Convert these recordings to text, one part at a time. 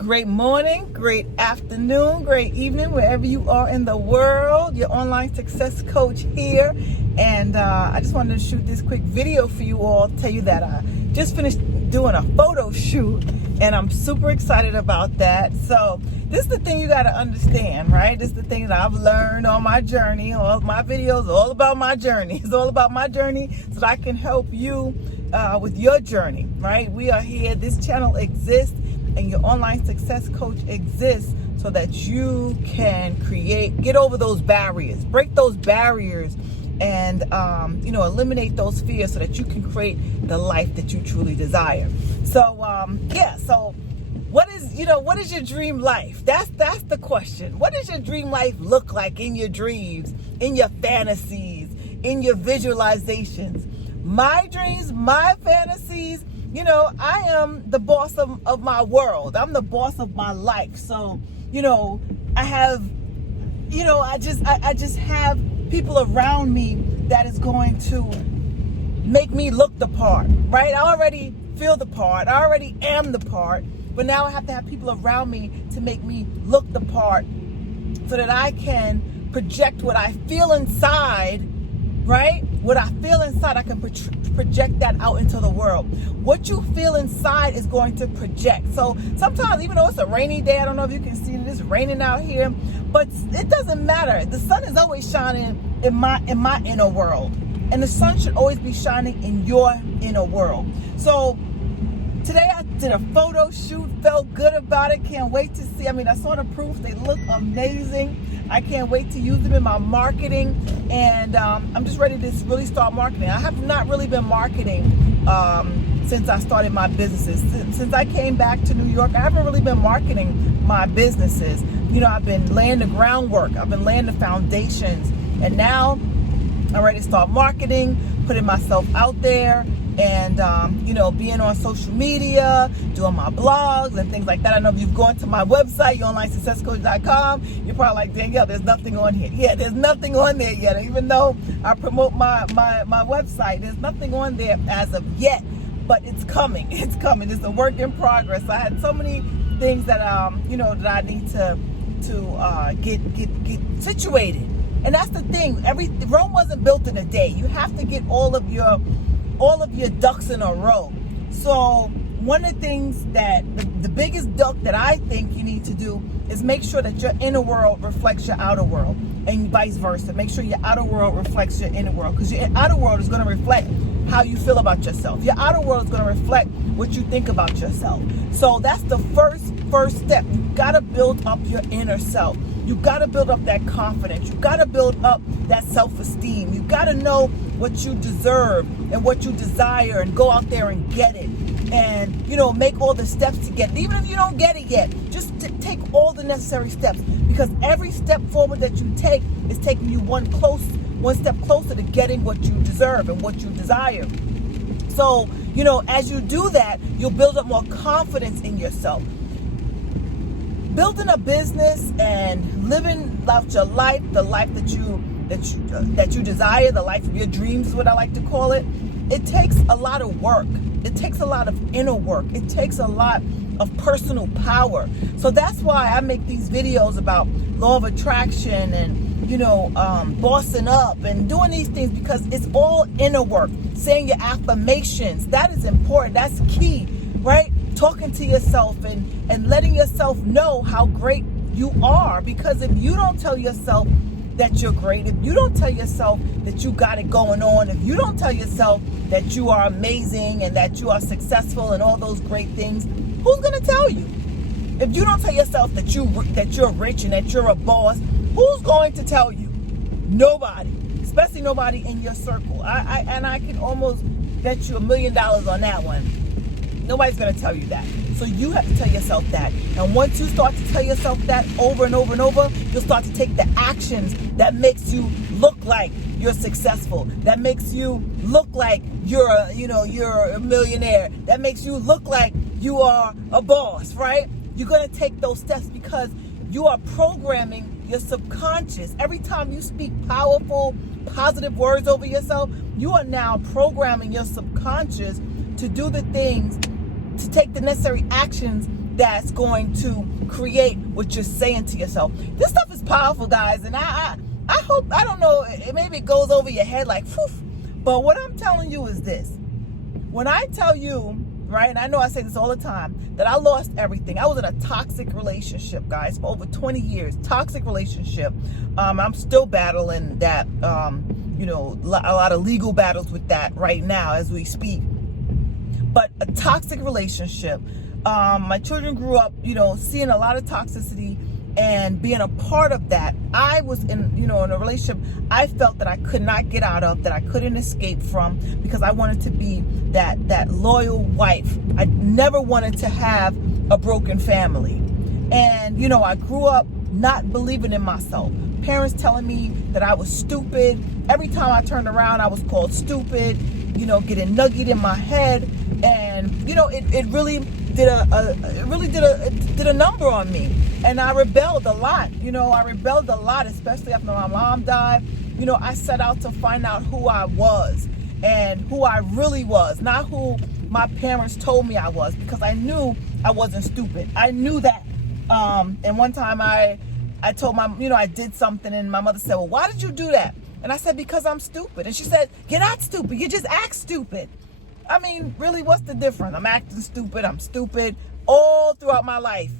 Great morning, great afternoon, great evening, wherever you are in the world. Your online success coach here. And I just wanted to shoot this quick video for you all, tell you that I just finished doing a photo shoot and I'm super excited about that. So this is the thing you got to understand, right? This is the thing that I've learned on my journey. All my videos are all about my journey. It's all about my journey so that I can help you with your journey, right? We are here. This channel exists and your online success coach exists so that you can get over those barriers, break those barriers, and eliminate those fears so that you can create the life that you truly desire. So so what is your dream life? That's the question. What does your dream life look like in your dreams, in your fantasies, in your visualizations? My dreams, my fantasies, I am the boss of my world. I'm the boss of my life. So, I have, I just have people around me that is going to make me look the part, right? I already feel the part. I already am the part. But now I have to have people around me to make me look the part so that I can project what I feel inside, right? What I feel inside, I can project that out into the world. What you feel inside is going to project. So sometimes, even though it's a rainy day, I don't know if you can see it, it's raining out here, but it doesn't matter. The sun is always shining in my inner world, and the sun should always be shining in your inner world. So today I did a photo shoot, felt good about it, can't wait to see. I saw the proof, they look amazing. I can't wait to use them in my marketing, and I'm just ready to really start marketing. I have not really been marketing since I started my businesses. Since I came back to New York, I haven't really been marketing my businesses. I've been laying the groundwork, I've been laying the foundations, and now I'm ready to start marketing, putting myself out there, and being on social media, doing my blogs and things like that. I know if you've gone to my website, youronlinesuccesscoach.com, you're probably like, Danielle, there's nothing on here. Yeah, there's nothing on there yet. Even though I promote my website, there's nothing on there as of yet, but it's coming. It's coming. It's a work in progress. I had so many things that that I need to get situated. And that's the thing. Rome wasn't built in a day. You have to get all of your ducks in a row. So one of the things that the biggest duck that I think you need to do is make sure that your inner world reflects your outer world, and vice versa. Make sure your outer world reflects your inner world, because your outer world is going to reflect how you feel about yourself. Your outer world is going to reflect what you think about yourself. So that's the first step. You got to build up your inner self. You got to build up that confidence. You got to build up that self-esteem. You got to know what you deserve and what you desire, and go out there and get it. And, make all the steps to get it. Even if you don't get it yet, just take all the necessary steps, because every step forward that you take is taking you one step closer to getting what you deserve and what you desire. So, as you do that, you'll build up more confidence in yourself. Building a business and living out your life, the life that you desire, the life of your dreams is what I like to call it. It takes a lot of work. It takes a lot of inner work. It takes a lot of personal power. So that's why I make these videos about law of attraction and bossing up and doing these things, because it's all inner work. Saying your affirmations, that is important. That's key, right? Talking to yourself and letting yourself know how great you are. Because if you don't tell yourself that you're great, if you don't tell yourself that you got it going on, if you don't tell yourself that you are amazing and that you are successful and all those great things, who's going to tell you? If you don't tell yourself that you're rich and that you're a boss, who's going to tell you? Nobody, especially nobody in your circle. I can almost bet you $1 million on that one. Nobody's going to tell you that. So you have to tell yourself that. And once you start to tell yourself that over and over and over, you'll start to take the actions that makes you look like you're successful. That makes you look like you're a millionaire. That makes you look like you are a boss, right? You're going to take those steps because you are programming your subconscious. Every time you speak powerful, positive words over yourself, you are now programming your subconscious to do the things, to take the necessary actions that's going to create what you're saying to yourself. This stuff is powerful, guys, and I hope, I don't know, maybe it goes over your head like, poof, but what I'm telling you is this. When I tell you, right, and I know I say this all the time, that I lost everything. I was in a toxic relationship, guys, for over 20 years. Toxic relationship. I'm still battling that, a lot of legal battles with that right now as we speak. But a toxic relationship. My children grew up, seeing a lot of toxicity and being a part of that. I was in a relationship I felt that I could not get out of, that I couldn't escape from, because I wanted to be that loyal wife. I never wanted to have a broken family. And, I grew up not believing in myself. Parents telling me that I was stupid. Every time I turned around, I was called stupid, getting nuggied in my head. And, it really did a number on me. And I rebelled a lot. Especially after my mom died. I set out to find out who I was and who I really was, not who my parents told me I was, because I knew I wasn't stupid. I knew that. And one time I told I did something, and my mother said, well, why did you do that? And I said, because I'm stupid. And she said, you're not stupid. You just act stupid. I mean, really, what's the difference? I'm acting stupid. I'm stupid all throughout my life.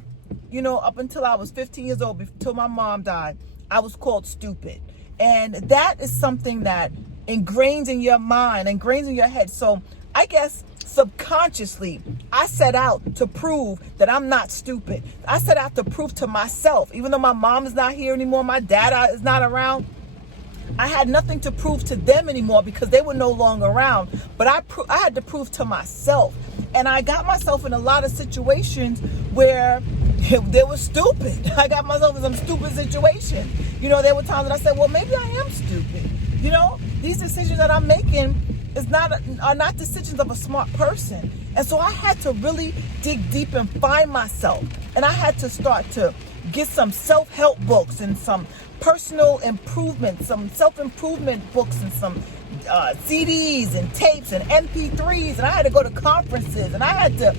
Up until I was 15 years old, until my mom died, I was called stupid. And that is something that ingrains in your mind, ingrains in your head. So I guess subconsciously, I set out to prove that I'm not stupid. I set out to prove to myself, even though my mom is not here anymore, my dad is not around, I had nothing to prove to them anymore because they were no longer around. But I had to prove to myself. And I got myself in a lot of situations where they were stupid. I got myself in some stupid situations. There were times that I said, well, maybe I am stupid. These decisions that I'm making are not decisions of a smart person. And so I had to really dig deep and find myself. And I had to start to get some self-help books and some personal improvement, some self-improvement books and some CDs and tapes and MP3s. And I had to go to conferences, and I had to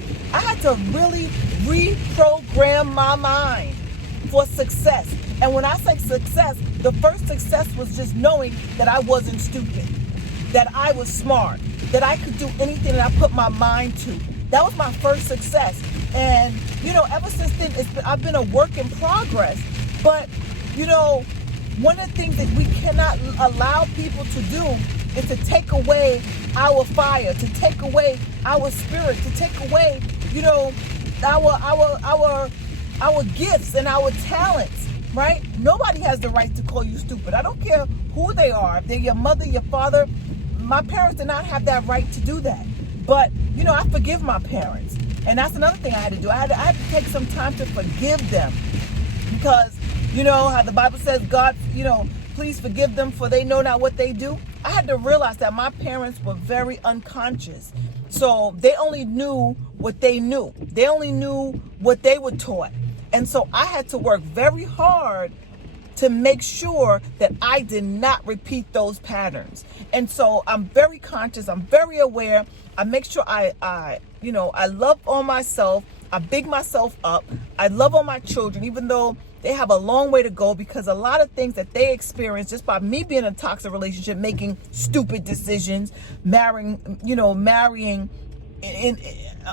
really reprogram my mind for success. And when I say success, the first success was just knowing that I wasn't stupid, that I was smart, that I could do anything that I put my mind to. That was my first success. And, ever since then, I've been a work in progress. But, one of the things that we cannot allow people to do is to take away our fire, to take away our spirit, to take away, our gifts and our talents, right? Nobody has the right to call you stupid. I don't care who they are. If they're your mother, your father. My parents did not have that right to do that. But, I forgive my parents. And that's another thing I had to do. I had to take some time to forgive them. Because, how the Bible says, God, please forgive them, for they know not what they do. I had to realize that my parents were very unconscious. So they only knew what they knew. They only knew what they were taught. And so I had to work very hard to make sure that I did not repeat those patterns. And so I'm very conscious. I'm very aware. I make sure I love on myself. I big myself up. I love on my children, even though they have a long way to go, because a lot of things that they experience just by me being in a toxic relationship, making stupid decisions, marrying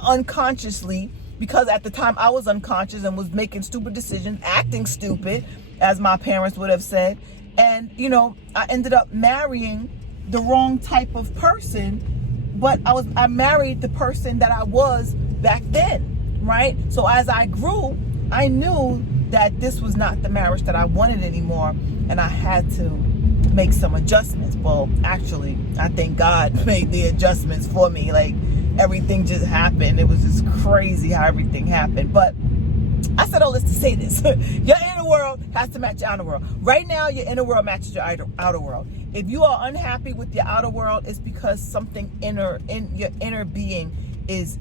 unconsciously, because at the time I was unconscious and was making stupid decisions, acting stupid, as my parents would have said. And, I ended up marrying the wrong type of person, but I married the person that I was back then, right? So as I grew, I knew that this was not the marriage that I wanted anymore, and I had to make some adjustments. Well, actually, I think God made the adjustments for me. Like, everything just happened. It was just crazy how everything happened. But I said all this to say this. Your inner world has to match your outer world. Right now, your inner world matches your outer world. If you are unhappy with your outer world, it's because something in your inner being is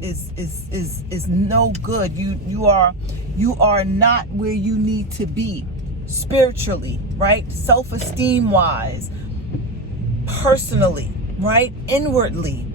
no good. You are not where you need to be spiritually, right? Self-esteem wise, personally, right? Inwardly.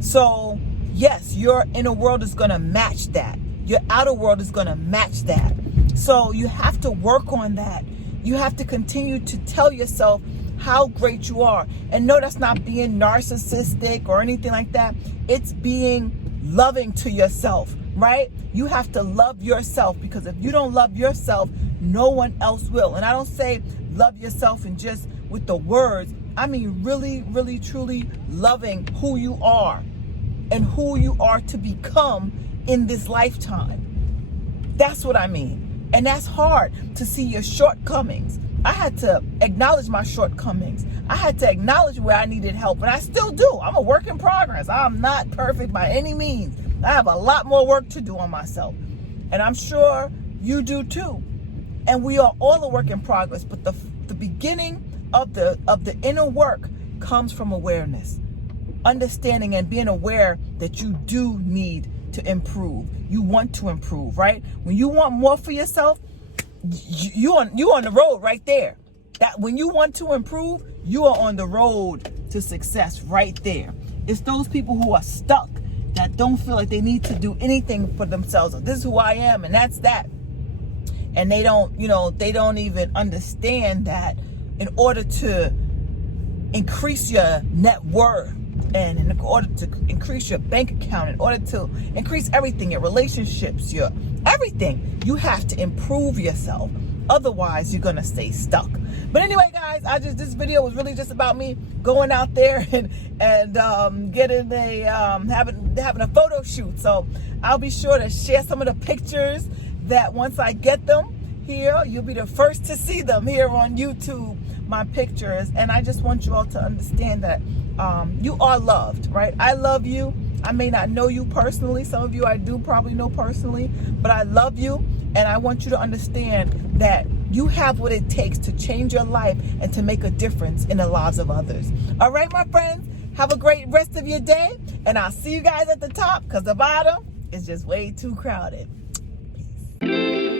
So yes, your inner world is going to match that. your outer world is going to match that. So you have to work on that. You have to continue to tell yourself how great you are. And no, that's not being narcissistic or anything like that. It's being loving to yourself, right? You have to love yourself, because if you don't love yourself, no one else will. And I don't say love yourself and just with the words. I mean really, really, truly loving who you are and who you are to become in this lifetime. That's what I mean. And that's hard, to see your shortcomings. I had to acknowledge my shortcomings. I had to acknowledge where I needed help, and I still do. I'm a work in progress. I'm not perfect by any means. I have a lot more work to do on myself, and I'm sure you do too. And we are all a work in progress, but the beginning of the inner work comes from awareness, understanding and being aware that you do need to improve. You want to improve, right? When you want more for yourself, you on the road right there. That when you want to improve, you are on the road to success right there. It's those people who are stuck, that don't feel like they need to do anything for themselves. This is who I am, and that's that. And they don't even understand that in order to increase your net worth, and in order to increase your bank account, in order to increase everything, your relationships, your everything, you have to improve yourself. Otherwise, you're gonna stay stuck. But anyway, guys, this video was really just about me going out there and getting having a photo shoot. So I'll be sure to share some of the pictures that once I get them here, you'll be the first to see them here on YouTube, my pictures. And I just want you all to understand that you are loved, right? I love you. I may not know you personally. Some of you I do probably know personally, but I love you. And I want you to understand that you have what it takes to change your life and to make a difference in the lives of others. All right, my friends, have a great rest of your day. And I'll see you guys at the top, because the bottom is just way too crowded. Peace.